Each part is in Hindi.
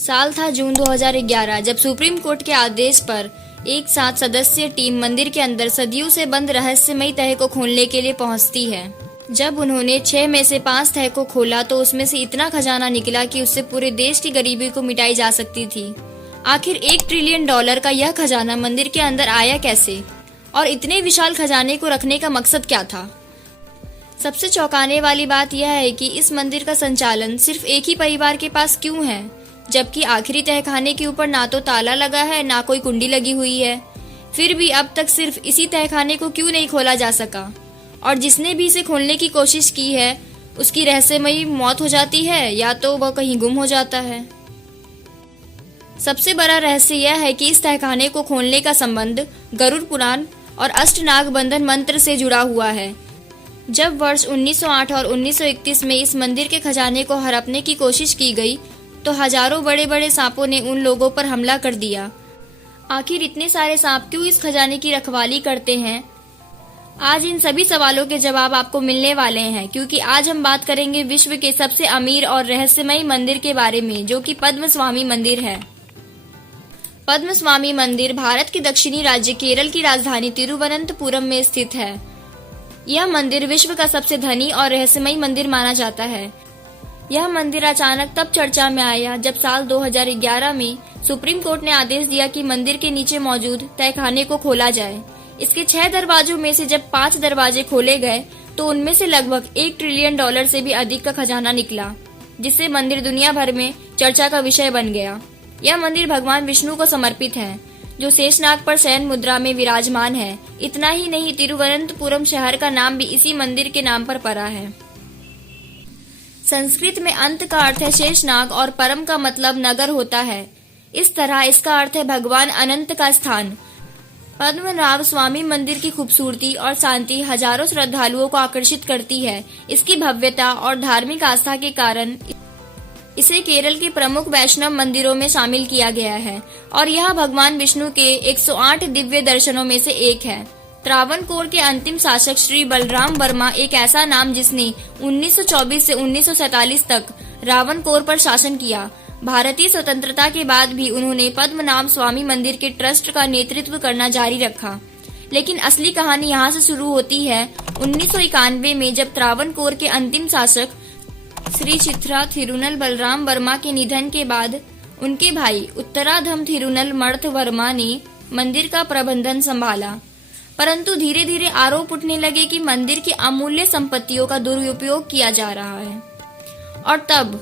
साल था जून 2011 जब सुप्रीम कोर्ट के आदेश पर एक 7 सदस्यीय टीम मंदिर के अंदर सदियों से बंद रहस्यमयी तह को खोलने के लिए पहुंचती है। जब उन्होंने 6 में से 5 तह को खोला तो उसमें से इतना खजाना निकला कि उससे पूरे देश की गरीबी को मिटाई जा सकती थी। आखिर $1 ट्रिलियन का यह खजाना मंदिर के अंदर आया कैसे और इतने विशाल खजाने को रखने का मकसद क्या था? सबसे चौंकाने वाली बात यह है कि इस मंदिर का संचालन सिर्फ एक ही परिवार के पास क्यों है, जबकि आखिरी तहखाने के ऊपर ना तो ताला लगा है ना कोई कुंडी लगी हुई है। फिर भी अब तक सिर्फ इसी तहखाने को क्यों नहीं खोला जा सका? और जिसने भी इसे खोलने की कोशिश की है उसकी रहस्यमयी मौत हो जाती है या तो वह कहीं गुम हो जाता है। सबसे बड़ा रहस्य यह है कि इस तहखाने को खोलने का संबंध गरुड़ पुराण और अष्टनाग बंधन मंत्र से जुड़ा हुआ है। जब वर्ष 1908 और 1931 में इस मंदिर के खजाने को हड़पने की कोशिश की गई तो हजारों बड़े बड़े सांपों ने उन लोगों पर हमला कर दिया। आखिर इतने सारे सांप क्यों इस खजाने की रखवाली करते हैं? आज इन सभी सवालों के जवाब आपको मिलने वाले हैं, क्योंकि आज हम बात करेंगे विश्व के सबसे अमीर और रहस्यमयी मंदिर के बारे में, जो कि पद्मस्वामी मंदिर है। पद्मस्वामी मंदिर भारत के दक्षिणी राज्य केरल की राजधानी तिरुवनंतपुरम में स्थित है। यह मंदिर विश्व का सबसे धनी और रहस्यमयी मंदिर माना जाता है। यह मंदिर अचानक तब चर्चा में आया जब साल 2011 में सुप्रीम कोर्ट ने आदेश दिया कि मंदिर के नीचे मौजूद तहखाने को खोला जाए। इसके 6 दरवाजों में से जब 5 दरवाजे खोले गए तो उनमें से लगभग $1 ट्रिलियन से भी अधिक का खजाना निकला, जिससे मंदिर दुनिया भर में चर्चा का विषय बन गया। यह मंदिर भगवान विष्णु को समर्पित है, जो शेषनाग पर शयन मुद्रा में विराजमान है। इतना ही नहीं, तिरुवनंतपुरम शहर का नाम भी इसी मंदिर के नाम पर पड़ा है। संस्कृत में अंत का अर्थ है शेषनाग और परम का मतलब नगर होता है। इस तरह इसका अर्थ है भगवान अनंत का स्थान। पद्मनाभ स्वामी मंदिर की खूबसूरती और शांति हजारों श्रद्धालुओं को आकर्षित करती है। इसकी भव्यता और धार्मिक आस्था के कारण इसे केरल के प्रमुख वैष्णव मंदिरों में शामिल किया गया है और यह भगवान विष्णु के 108 दिव्य दर्शनों में से एक है। त्रावणकोर के अंतिम शासक श्री बलराम वर्मा एक ऐसा नाम जिसने 1924 से 1947 तक त्रावणकोर पर शासन किया। भारतीय स्वतंत्रता के बाद भी उन्होंने पद्मनाभ स्वामी मंदिर के ट्रस्ट का नेतृत्व करना जारी रखा। लेकिन असली कहानी यहाँ से शुरू होती है 1991 में, जब त्रावणकोर के अंतिम शासक श्री चित्रा थिरुनल बलराम वर्मा के निधन के बाद उनके भाई उत्तराधम थिरुनल मर्थ वर्मा ने मंदिर का प्रबंधन संभाला। परंतु धीरे धीरे आरोप उठने लगे कि मंदिर की अमूल्य संपत्तियों का दुरुपयोग किया जा रहा है। और तब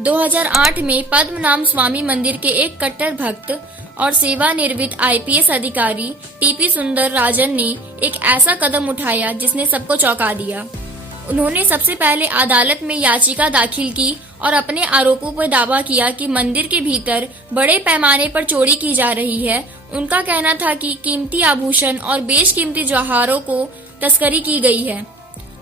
2008 में पद्मनाभ स्वामी मंदिर के एक कट्टर भक्त और सेवानिवृत्त IPS अधिकारी TP सुंदर राजन ने एक ऐसा कदम उठाया जिसने सबको चौंका दिया। उन्होंने सबसे पहले अदालत में याचिका दाखिल की और अपने आरोपों पर दावा किया कि मंदिर के भीतर बड़े पैमाने पर चोरी की जा रही है। उनका कहना था कि कीमती आभूषण और बेशकीमती जौहरों को तस्करी की गई है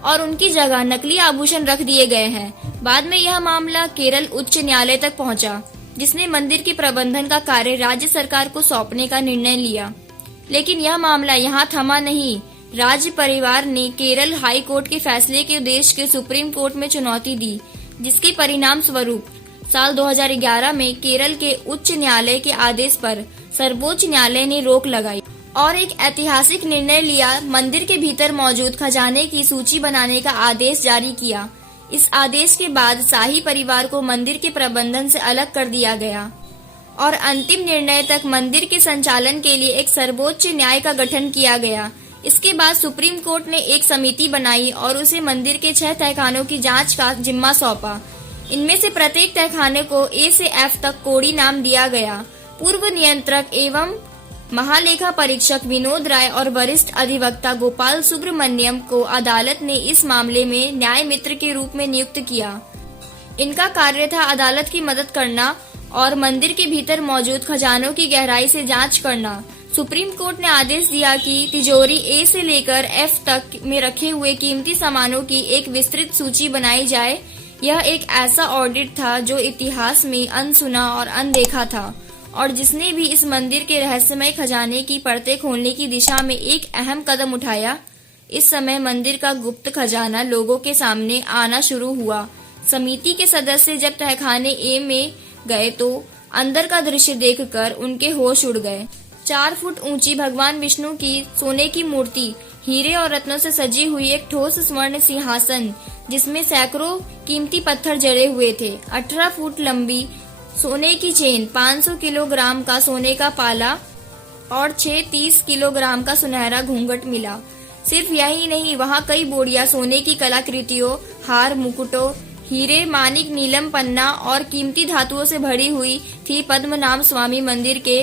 और उनकी जगह नकली आभूषण रख दिए गए हैं। बाद में यह मामला केरल उच्च न्यायालय तक पहुंचा, जिसने मंदिर के प्रबंधन का कार्य राज्य सरकार को सौंपने का निर्णय लिया। लेकिन यह मामला यहाँ थमा नहीं। राज्य परिवार ने केरल हाई कोर्ट के फैसले के देश के सुप्रीम कोर्ट में चुनौती दी, जिसके परिणाम स्वरूप साल 2011 में केरल के उच्च न्यायालय के आदेश पर सर्वोच्च न्यायालय ने रोक लगाई और एक ऐतिहासिक निर्णय लिया। मंदिर के भीतर मौजूद खजाने की सूची बनाने का आदेश जारी किया। इस आदेश के बाद शाही परिवार को मंदिर के प्रबंधन से अलग कर दिया गया और अंतिम निर्णय तक मंदिर के संचालन के लिए एक सर्वोच्च न्याय का गठन किया गया। इसके बाद सुप्रीम कोर्ट ने एक समिति बनाई और उसे मंदिर के 6 तहखानों की जांच का जिम्मा सौंपा। इनमें से प्रत्येक तहखाने को A से F तक कोडी नाम दिया गया। पूर्व नियंत्रक एवं महालेखा परीक्षक विनोद राय और वरिष्ठ अधिवक्ता गोपाल सुब्रमण्यम को अदालत ने इस मामले में न्याय मित्र के रूप में नियुक्त किया। इनका कार्य था अदालत की मदद करना और मंदिर के भीतर मौजूद खजानों की गहराई से जांच करना। सुप्रीम कोर्ट ने आदेश दिया कि तिजोरी A से लेकर F तक में रखे हुए कीमती सामानों की एक विस्तृत सूची बनाई जाए। यह एक ऐसा ऑडिट था जो इतिहास में अनसुना और अनदेखा था और जिसने भी इस मंदिर के रहस्यमय खजाने की परतें खोलने की दिशा में एक अहम कदम उठाया। इस समय मंदिर का गुप्त खजाना लोगों के सामने आना शुरू हुआ। समिति के सदस्य जब तहखाने A में गए तो अंदर का दृश्य देखकर उनके होश उड़ गए। 4 फुट ऊंची भगवान विष्णु की सोने की मूर्ति, हीरे और रत्नों से सजी हुई एक ठोस स्वर्ण सिंहासन जिसमें सैकड़ों कीमती पत्थर जड़े हुए थे, 18 फुट लंबी सोने की चेन, 500 किलोग्राम का सोने का पाला और 30 किलोग्राम का सुनहरा घूंघट मिला। सिर्फ यही नहीं, वहाँ कई बोड़िया सोने की कलाकृतियों, हार, मुकुटों, हीरे, मानिक, नीलम, पन्ना और कीमती धातुओं से भरी हुई थी। पद्मनाभ स्वामी मंदिर के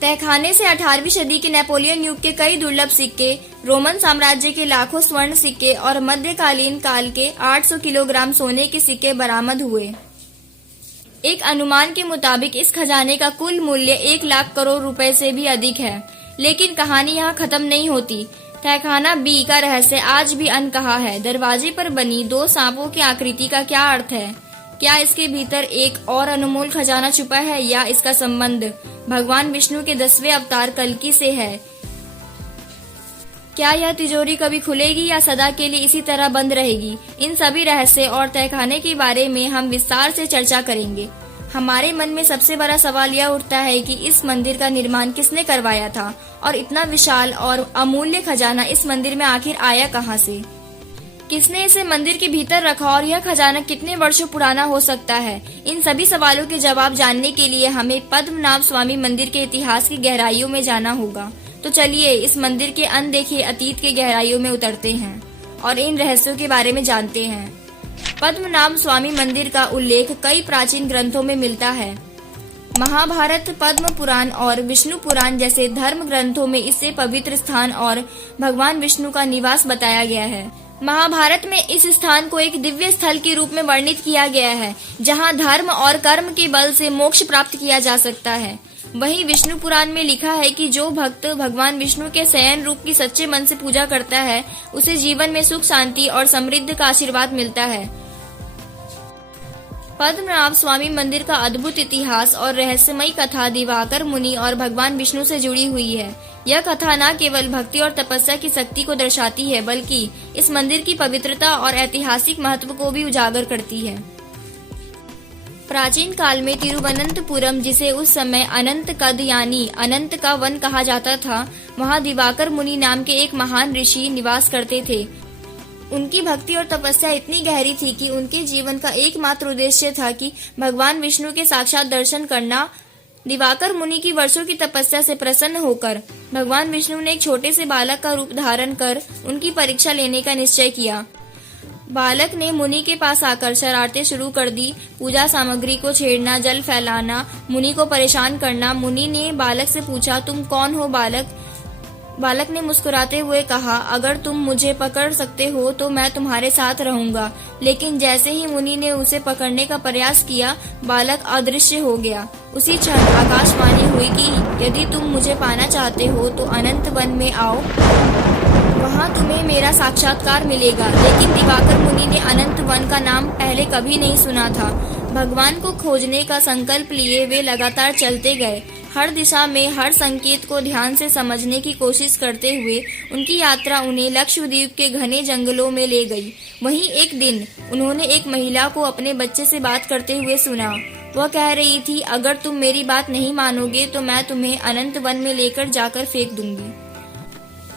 तहखाने से 18वीं सदी के नेपोलियन युग के कई दुर्लभ सिक्के, रोमन साम्राज्य के लाखों स्वर्ण सिक्के और मध्यकालीन काल के 800 किलोग्राम सोने के सिक्के बरामद हुए। एक अनुमान के मुताबिक इस खजाने का कुल मूल्य 1 लाख करोड़ रुपए से भी अधिक है। लेकिन कहानी यहाँ खत्म नहीं होती। तहखाना बी का रहस्य आज भी अनकहा है। दरवाजे पर बनी 2 सांपों की आकृति का क्या अर्थ है? क्या इसके भीतर एक और अनमोल खजाना छुपा है या इसका संबंध भगवान विष्णु के 10वें अवतार कल्कि से है? क्या यह तिजोरी कभी खुलेगी या सदा के लिए इसी तरह बंद रहेगी? इन सभी रहस्य और तहखाने के बारे में हम विस्तार से चर्चा करेंगे। हमारे मन में सबसे बड़ा सवाल यह उठता है कि इस मंदिर का निर्माण किसने करवाया था और इतना विशाल और अमूल्य खजाना इस मंदिर में आखिर आया कहां से? किसने इसे मंदिर के भीतर रखा और यह खजाना कितने वर्षों पुराना हो सकता है? इन सभी सवालों के जवाब जानने के लिए हमें पद्मनाभ स्वामी मंदिर के इतिहास की गहराइयों में जाना होगा। तो चलिए इस मंदिर के अनदेखे अतीत के गहराइयों में उतरते हैं और इन रहस्यों के बारे में जानते हैं। पद्मनाभ स्वामी मंदिर का उल्लेख कई प्राचीन ग्रंथों में मिलता है। महाभारत, पद्म पुराण और विष्णु पुराण जैसे धर्म ग्रंथों में इसे पवित्र स्थान और भगवान विष्णु का निवास बताया गया है। महाभारत में इस स्थान को एक दिव्य स्थल के रूप में वर्णित किया गया है, जहां धर्म और कर्म के बल से मोक्ष प्राप्त किया जा सकता है। वहीं विष्णु पुराण में लिखा है कि जो भक्त भगवान विष्णु के शयन रूप की सच्चे मन से पूजा करता है, उसे जीवन में सुख, शांति और समृद्धि का आशीर्वाद मिलता है। पद्मनाभ स्वामी मंदिर का अद्भुत इतिहास और रहस्यमयी कथा दिवाकर मुनि और भगवान विष्णु से जुड़ी हुई है। यह कथा न केवल भक्ति और तपस्या की शक्ति को दर्शाती है, बल्कि इस मंदिर की पवित्रता और ऐतिहासिक महत्व को भी उजागर करती है। प्राचीन काल में तिरुवनंतपुरम, जिसे उस समय अनंत कद यानी अनंत का वन कहा जाता था, वहां दिवाकर मुनि नाम के एक महान ऋषि निवास करते थे। उनकी भक्ति और तपस्या इतनी गहरी थी कि उनके जीवन का एकमात्र उद्देश्य था कि भगवान विष्णु के साक्षात दर्शन करना। दिवाकर मुनि की वर्षों की तपस्या से प्रसन्न होकर भगवान विष्णु ने एक छोटे से बालक का रूप धारण कर उनकी परीक्षा लेने का निश्चय किया। बालक ने मुनि के पास आकर शरारतें शुरू कर दी। पूजा सामग्री को छेड़ना, जल फैलाना, मुनि को परेशान करना। मुनि ने बालक से पूछा, तुम कौन हो बालक? बालक ने मुस्कुराते हुए कहा, अगर तुम मुझे पकड़ सकते हो तो मैं तुम्हारे साथ रहूंगा। लेकिन जैसे ही मुनि ने उसे पकड़ने का प्रयास किया, बालक अदृश्य हो गया। उसी क्षण आकाशवाणी हुई कि यदि तुम मुझे पाना चाहते हो तो अनंत वन में आओ, वहाँ तुम्हें मेरा साक्षात्कार मिलेगा। लेकिन दिवाकर मुनि ने अनंत वन का नाम पहले कभी नहीं सुना था। भगवान को खोजने का संकल्प लिए वे लगातार चलते गए। हर दिशा में हर संकेत को ध्यान से समझने की कोशिश करते हुए उनकी यात्रा उन्हें लक्षद्वीप के घने जंगलों में ले गई। वहीं एक दिन उन्होंने एक महिला को अपने बच्चे से बात करते हुए सुना। वह कह रही थी, अगर तुम मेरी बात नहीं मानोगे तो मैं तुम्हें अनंत वन में लेकर जाकर फेंक दूंगी।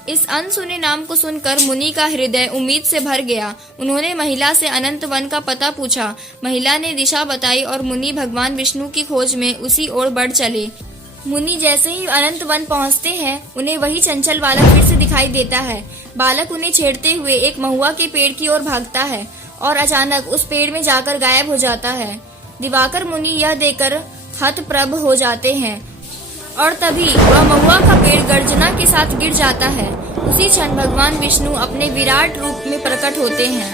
इस अनसुने नाम को सुनकर मुनि का हृदय उम्मीद से भर गया। उन्होंने महिला से अनंत वन का पता पूछा। महिला ने दिशा बताई और मुनि भगवान विष्णु की खोज में उसी ओर बढ़ चले। मुनि जैसे ही अनंत वन पहुंचते हैं, उन्हें वही चंचल बालक फिर से दिखाई देता है। बालक उन्हें छेड़ते हुए एक महुआ के पेड़ की ओर भागता है और अचानक उस पेड़ में जाकर गायब हो जाता है। दिवाकर मुनि यह देखकर हतप्रभ हो जाते हैं और तभी वह महुआ का पेड़ गर्जना के साथ गिर जाता है। उसी क्षण भगवान विष्णु अपने विराट रूप में प्रकट होते हैं।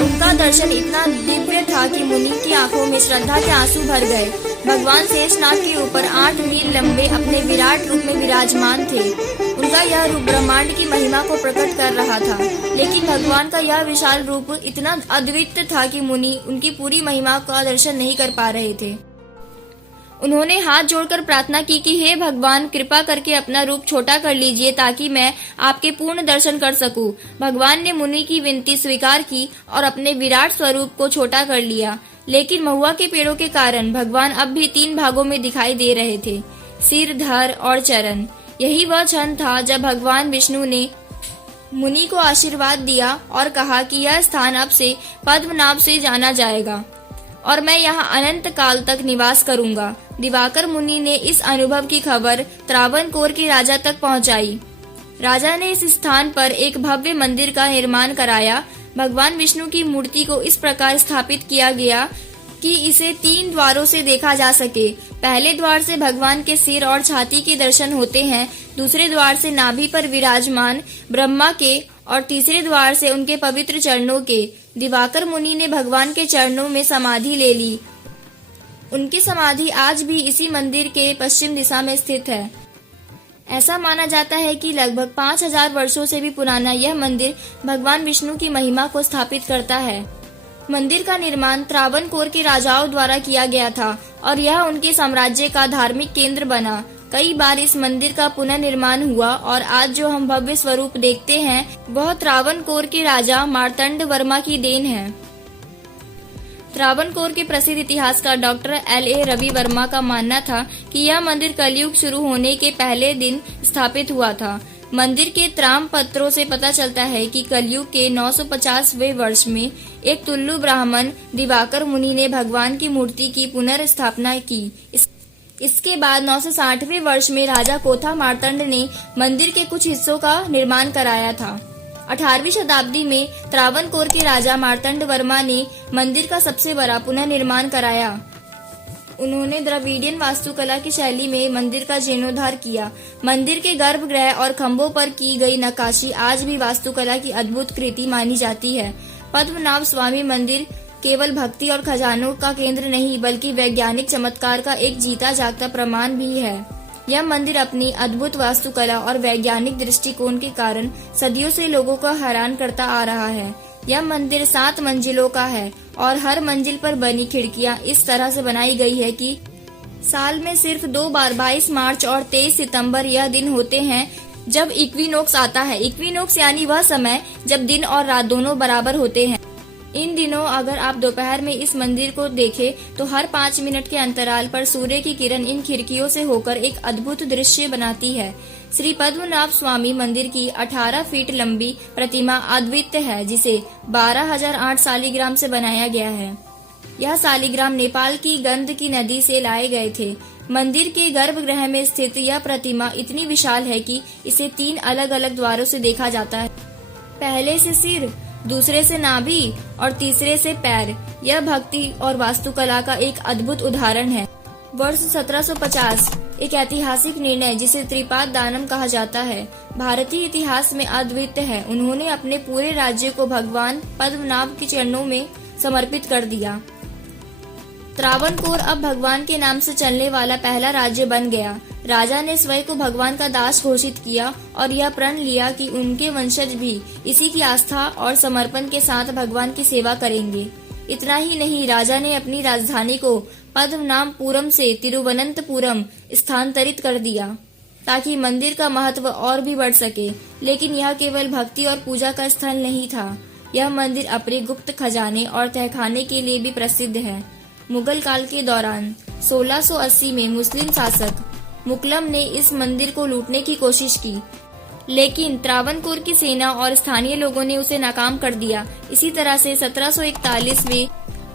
उनका दर्शन इतना दिव्य था कि मुनि की आंखों में श्रद्धा के आंसू भर गए। भगवान शेषनाग के ऊपर 8 मील लंबे अपने विराट रूप में विराजमान थे। उनका यह रूप ब्रह्मांड की महिमा को प्रकट कर रहा था। लेकिन भगवान का यह विशाल रूप इतना अद्वितीय था कि मुनि उनकी पूरी महिमा का दर्शन नहीं कर पा रहे थे। उन्होंने हाथ जोड़कर प्रार्थना की कि हे भगवान, कृपा करके अपना रूप छोटा कर लीजिए ताकि मैं आपके पूर्ण दर्शन कर सकूं। भगवान ने मुनि की विनती स्वीकार की और अपने विराट स्वरूप को छोटा कर लिया, लेकिन महुआ के पेड़ों के कारण भगवान अब भी 3 भागों में दिखाई दे रहे थे, सिर, धड़ और चरण। यही वह क्षण था जब भगवान विष्णु ने मुनि को आशीर्वाद दिया और कहा कि यह स्थान अब से पद्मनाभ से जाना जाएगा और मैं यहाँ अनंत काल तक निवास करूंगा। दिवाकर मुनि ने इस अनुभव की खबर त्रावणकोर के राजा तक पहुंचाई। राजा ने इस स्थान पर एक भव्य मंदिर का निर्माण कराया। भगवान विष्णु की मूर्ति को इस प्रकार स्थापित किया गया कि इसे 3 द्वारों से देखा जा सके। पहले द्वार से भगवान के सिर और छाती के दर्शन होते हैं, दूसरे द्वार से नाभि पर विराजमान ब्रह्मा के और तीसरे द्वार से उनके पवित्र चरणों के। दिवाकर मुनि ने भगवान के चरणों में समाधि ले ली। उनकी समाधि आज भी इसी मंदिर के पश्चिम दिशा में स्थित है। ऐसा माना जाता है कि लगभग 5000 वर्षों से भी पुराना यह मंदिर भगवान विष्णु की महिमा को स्थापित करता है। मंदिर का निर्माण त्रावणकोर के राजाओं द्वारा किया गया था और यह उनके साम्राज्य का धार्मिक केंद्र बना। कई बार इस मंदिर का पुनर्निर्माण हुआ और आज जो हम भव्य स्वरूप देखते हैं वह त्रावणकोर के राजा मार्तंड वर्मा की देन है। त्रावणकोर के प्रसिद्ध इतिहासकार डॉक्टर L.A. रवि वर्मा का मानना था कि यह मंदिर कलयुग शुरू होने के पहले दिन स्थापित हुआ था। मंदिर के त्राम पत्रों से पता चलता है कि कलयुग के 950वें वर्ष में एक तुल्लु ब्राह्मण दिवाकर मुनि ने भगवान की मूर्ति की पुनर्स्थापना की। इसके बाद 960वें वर्ष में राजा कोथा मार्तंड ने मंदिर के कुछ हिस्सों का निर्माण कराया था। 18वीं शताब्दी में त्रावणकोर के राजा मार्तंड वर्मा ने मंदिर का सबसे बड़ा पुनर्निर्माण कराया। उन्होंने द्रविडियन वास्तुकला की शैली में मंदिर का जीर्णोद्धार किया। मंदिर के गर्भगृह और खंभों पर की गई नक्काशी आज भी वास्तुकला की अद्भुत कृति मानी जाती है। पद्मनाभ स्वामी मंदिर केवल भक्ति और खजानों का केंद्र नहीं बल्कि वैज्ञानिक चमत्कार का एक जीता जागता प्रमाण भी है। यह मंदिर अपनी अद्भुत वास्तुकला और वैज्ञानिक दृष्टिकोण के कारण सदियों से लोगों को हैरान करता आ रहा है। यह मंदिर 7 मंजिलों का है और हर मंजिल पर बनी खिड़कियां इस तरह से बनाई गई है कि साल में सिर्फ 2 बार 22 मार्च और 23 सितंबर यह दिन होते हैं जब इक्विनोक्स आता है। इक्विनोक्स यानी वह समय जब दिन और रात दोनों बराबर होते हैं। इन दिनों अगर आप दोपहर में इस मंदिर को देखें तो हर 5 मिनट के अंतराल पर सूर्य की किरण इन खिड़कियों से होकर एक अद्भुत दृश्य बनाती है। श्री पद्मनाभ स्वामी मंदिर की 18 फीट लंबी प्रतिमा अद्वितीय है, जिसे 12,008 शालिग्राम से बनाया गया है। यह शालिग्राम नेपाल की गंडकी नदी से लाए गए थे। मंदिर के गर्भगृह में स्थित यह प्रतिमा इतनी विशाल है कि इसे 3 अलग अलग द्वारों से देखा जाता है। पहले से सिर, दूसरे से नाभि और तीसरे से पैर। यह भक्ति और वास्तुकला का एक अद्भुत उदाहरण है। वर्ष 1750 एक ऐतिहासिक निर्णय जिसे त्रिपाद दानम कहा जाता है भारतीय इतिहास में अद्वितीय है। उन्होंने अपने पूरे राज्य को भगवान पद्मनाभ के चरणों में समर्पित कर दिया। त्रावणकोर अब भगवान के नाम से चलने वाला पहला राज्य बन गया। राजा ने स्वयं को भगवान का दास घोषित किया और यह प्रण लिया कि उनके वंशज भी इसी की आस्था और समर्पण के साथ भगवान की सेवा करेंगे। इतना ही नहीं, राजा ने अपनी राजधानी को पद्मनाभपुरम से तिरुवनंतपुरम स्थानांतरित कर दिया ताकि मंदिर का महत्व और भी बढ़ सके। लेकिन यह केवल भक्ति और पूजा का स्थल नहीं था। यह मंदिर अपने गुप्त खजाने और तहखाने के लिए भी प्रसिद्ध है। मुगल काल के दौरान 1680 में मुस्लिम शासक मुकलम ने इस मंदिर को लूटने की कोशिश की, लेकिन त्रावणकोर की सेना और स्थानीय लोगों ने उसे नाकाम कर दिया। इसी तरह से 1741 में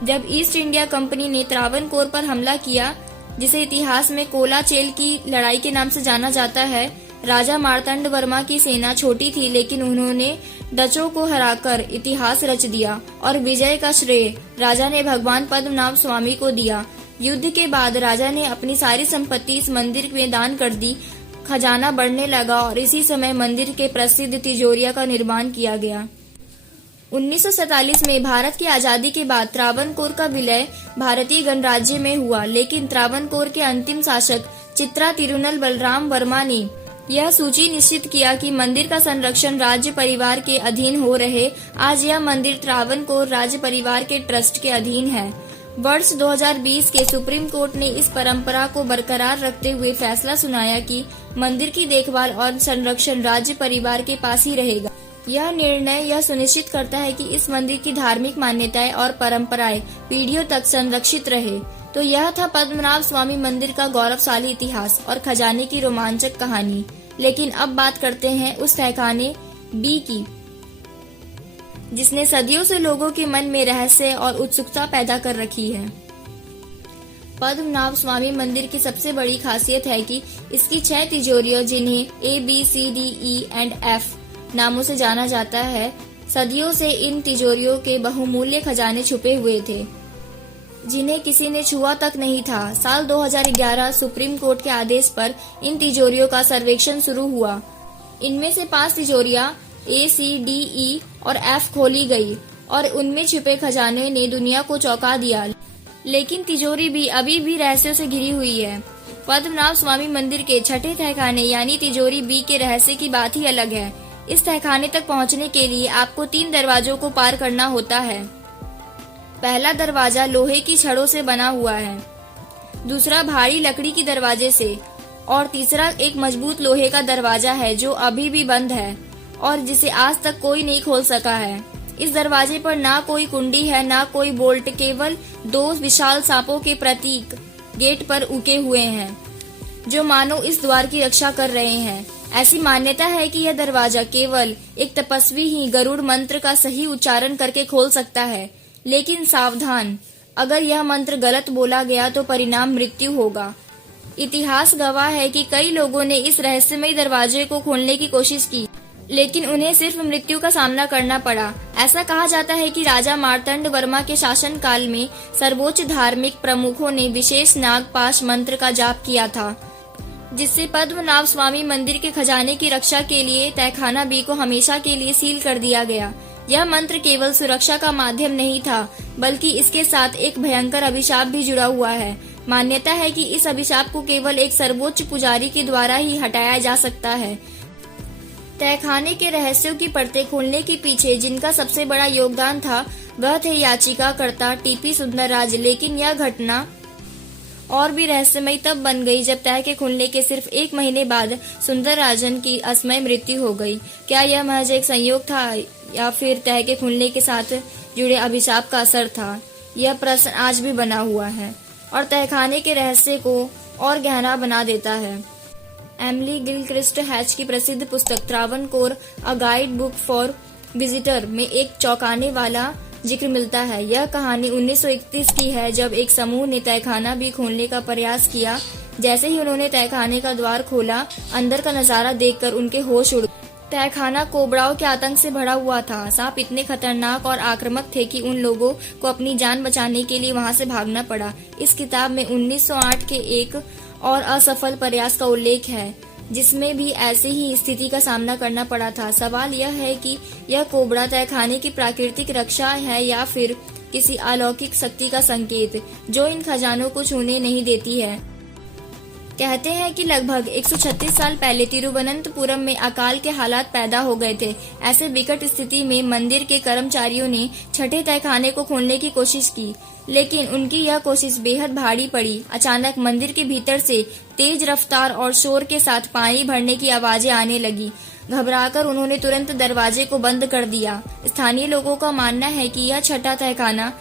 जब ईस्ट इंडिया कंपनी ने त्रावणकोर पर हमला किया, जिसे इतिहास में कोलाचेल की लड़ाई के नाम से जाना जाता है, राजा मार्तंड वर्मा की सेना छोटी थी लेकिन उन्होंने डचों को हराकर इतिहास रच दिया और विजय का श्रेय राजा ने भगवान पद्मनाभ स्वामी को दिया। युद्ध के बाद राजा ने अपनी सारी संपत्ति इस मंदिर में दान कर दी। खजाना बढ़ने लगा और इसी समय मंदिर के प्रसिद्ध तिजोरिया का निर्माण किया गया। 1947 में भारत की आजादी के बाद त्रावणकोर का विलय भारतीय गणराज्य में हुआ, लेकिन त्रावणकोर के अंतिम शासक चित्रा तिरुनल बलराम वर्मा ने यह सूची निश्चित किया कि मंदिर का संरक्षण राज्य परिवार के अधीन हो रहे। आज यह मंदिर त्रावणकोर राज्य परिवार के ट्रस्ट के अधीन है। वर्ष 2020 के सुप्रीम कोर्ट ने इस परंपरा को बरकरार रखते हुए फैसला सुनाया कि मंदिर की देखभाल और संरक्षण राज्य परिवार के पास ही रहेगा। यह निर्णय यह सुनिश्चित करता है कि इस मंदिर की धार्मिक मान्यताएं और परंपराएं पीढ़ियों तक संरक्षित रहे। तो यह था पद्मनाभ स्वामी मंदिर का गौरवशाली इतिहास और खजाने की रोमांचक कहानी। लेकिन अब बात करते हैं उस तहखाने बी की, जिसने सदियों से लोगों के मन में रहस्य और उत्सुकता पैदा कर रखी है। पद्मनाभ स्वामी मंदिर की सबसे बड़ी खासियत है कि इसकी 6 तिजोरियों, जिन्हें ABCDEF नामों से जाना जाता है, सदियों से इन तिजोरियों के बहुमूल्य खजाने छुपे हुए थे, जिन्हें किसी ने छुआ तक नहीं था। साल 2011 सुप्रीम कोर्ट के आदेश पर इन तिजोरियों का सर्वेक्षण शुरू हुआ। इनमें से 5 तिजोरियां ACDE और F खोली गई और उनमें छिपे खजाने ने दुनिया को चौंका दिया। लेकिन तिजोरी भी अभी भी रहस्यों से घिरी हुई है। पद्मनाभ स्वामी मंदिर के छठे तहखाने यानी तिजोरी बी के रहस्य की बात ही अलग है। इस तहखाने तक पहुंचने के लिए आपको 3 दरवाजों को पार करना होता है। पहला दरवाजा लोहे की छड़ों से बना हुआ है, दूसरा भारी लकड़ी की दरवाजे से, और तीसरा एक मजबूत लोहे का दरवाजा है जो अभी भी बंद है और जिसे आज तक कोई नहीं खोल सका है। इस दरवाजे पर ना कोई कुंडी है, ना कोई बोल्ट, केवल 2 विशाल सांपों के प्रतीक गेट पर उके हुए हैं, जो मानो इस द्वार की रक्षा कर रहे हैं। ऐसी मान्यता है कि यह दरवाजा केवल एक तपस्वी ही गरुड़ मंत्र का सही उच्चारण करके खोल सकता है। लेकिन सावधान, अगर यह मंत्र गलत बोला गया तो परिणाम मृत्यु होगा। इतिहास गवाह है कि कई लोगों ने इस रहस्यमयी दरवाजे को खोलने की कोशिश की, लेकिन उन्हें सिर्फ मृत्यु का सामना करना पड़ा। ऐसा कहा जाता है कि राजा मार्तंड वर्मा के शासन काल में सर्वोच्च धार्मिक प्रमुखों ने विशेष नागपाश मंत्र का जाप किया था, जिससे पद्मनाभ स्वामी मंदिर के खजाने की रक्षा के लिए तहखाना बी को हमेशा के लिए सील कर दिया गया। यह मंत्र केवल सुरक्षा का माध्यम नहीं था, बल्कि इसके साथ एक भयंकर अभिशाप भी जुड़ा हुआ है। मान्यता है कि इस अभिशाप को केवल एक सर्वोच्च पुजारी के द्वारा ही हटाया जा सकता है। तहखाने के रहस्यों की परतें खोलने के पीछे जिनका सबसे बड़ा योगदान था, वह थे याचिकाकर्ता TP सुंदरराज। लेकिन यह घटना और भी रहस्यमयी तब बन गई जब तह के खुलने के सिर्फ 1 महीने बाद सुंदरराजन की असमय मृत्यु हो गई। क्या यह महज एक संयोग था या फिर तह के खुलने के साथ जुड़े अभिशाप का असर था? यह प्रश्न आज भी बना हुआ है और तहखाने के रहस्य को और गहरा बना देता है। एमिली गिलक्रिस्ट हैच की प्रसिद्ध पुस्तक Travancore a guide book for visitor में एक चौंकाने वाला जिक्र मिलता है। यह कहानी 1931 की है, जब एक समूह ने तहखाना भी खोलने का प्रयास किया। जैसे ही उन्होंने तहखाने का द्वार खोला, अंदर का नजारा देखकर उनके होश उड़ गए। तहखाना कोबराओं के आतंक से भरा हुआ था। सांप इतने खतरनाक और आक्रामक थे कि उन लोगों को अपनी जान बचाने के लिए वहां से भागना पड़ा। इस किताब में 1908 के एक और असफल प्रयास का उल्लेख है, जिसमें भी ऐसी ही स्थिति का सामना करना पड़ा था। सवाल यह है कि यह कोबरा तहखाने की प्राकृतिक रक्षा है या फिर किसी अलौकिक शक्ति का संकेत, जो इन खजानों को छूने नहीं देती है। कहते हैं कि लगभग 136 साल पहले तिरुवनंतपुरम में अकाल के हालात पैदा हो गए थे। ऐसे विकट स्थिति में मंदिर के कर्मचारियों ने छठे तहखाने को खोलने की कोशिश की, लेकिन उनकी यह कोशिश बेहद भारी पड़ी। अचानक मंदिर के भीतर से तेज रफ्तार और शोर के साथ पानी भरने की आवाजें आने लगी। घबराकर उन्होंने तुरंत दरवाजे को बंद कर दिया। स्थानीय लोगों का मानना है कि यह छठा तहखाना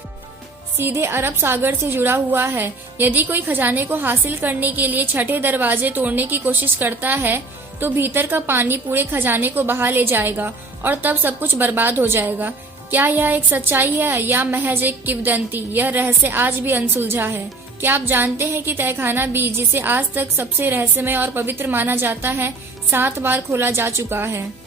सीधे अरब सागर से जुड़ा हुआ है। यदि कोई खजाने को हासिल करने के लिए छठे दरवाजे तोड़ने की कोशिश करता है, तो भीतर का पानी पूरे खजाने को बहा ले जाएगा और तब सब कुछ बर्बाद हो जाएगा। क्या यह एक सच्चाई है या महज एक किंवदंती? यह रहस्य आज भी अनसुलझा है। क्या आप जानते हैं कि तहखाना बी, जिसे आज तक सबसे रहस्यमय और पवित्र माना जाता है, 7 बार खोला जा चुका है।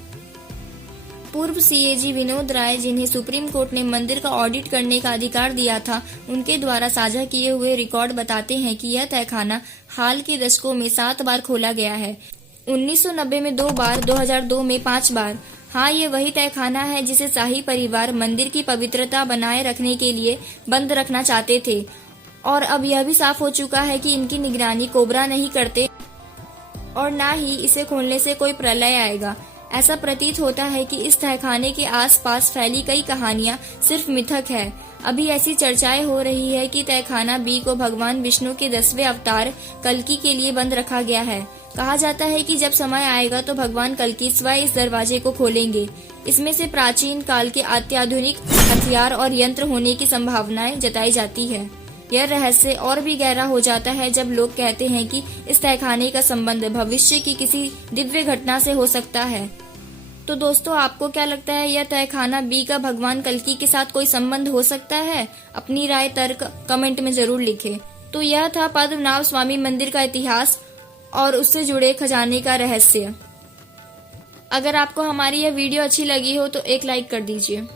पूर्व CAG विनोद राय, जिन्हें सुप्रीम कोर्ट ने मंदिर का ऑडिट करने का अधिकार दिया था, उनके द्वारा साझा किए हुए रिकॉर्ड बताते हैं कि यह तहखाना हाल के दशकों में 7 बार खोला गया है। 1990 में 2 बार, 2002 में 5 बार। हाँ, ये वही तहखाना है जिसे शाही परिवार मंदिर की पवित्रता बनाए रखने के लिए बंद रखना चाहते थे, और अब यह भी साफ हो चुका है कि इनकी निगरानी कोबरा नहीं करते और न ही इसे खोलने से कोई प्रलय आएगा। ऐसा प्रतीत होता है कि इस तहखाने के आसपास फैली कई कहानियां सिर्फ मिथक है। अभी ऐसी चर्चाएं हो रही है कि तहखाना बी को भगवान विष्णु के 10वें अवतार कल्कि के लिए बंद रखा गया है। कहा जाता है कि जब समय आएगा तो भगवान कल्कि स्वयं इस दरवाजे को खोलेंगे। इसमें से प्राचीन काल के अत्याधुनिक हथियार और यंत्र होने की संभावनाएं जताई जाती है। यह रहस्य और भी गहरा हो जाता है जब लोग कहते हैं कि इस तहखाने का संबंध भविष्य की किसी दिव्य घटना से हो सकता है। तो दोस्तों, आपको क्या लगता है, यह तहखाना बी का भगवान कल्कि के साथ कोई संबंध हो सकता है? अपनी राय तर्क कमेंट में जरूर लिखें। तो यह था पद्मनाभ स्वामी मंदिर का इतिहास और उससे जुड़े खजाने का रहस्य। अगर आपको हमारी यह वीडियो अच्छी लगी हो तो एक लाइक कर दीजिए।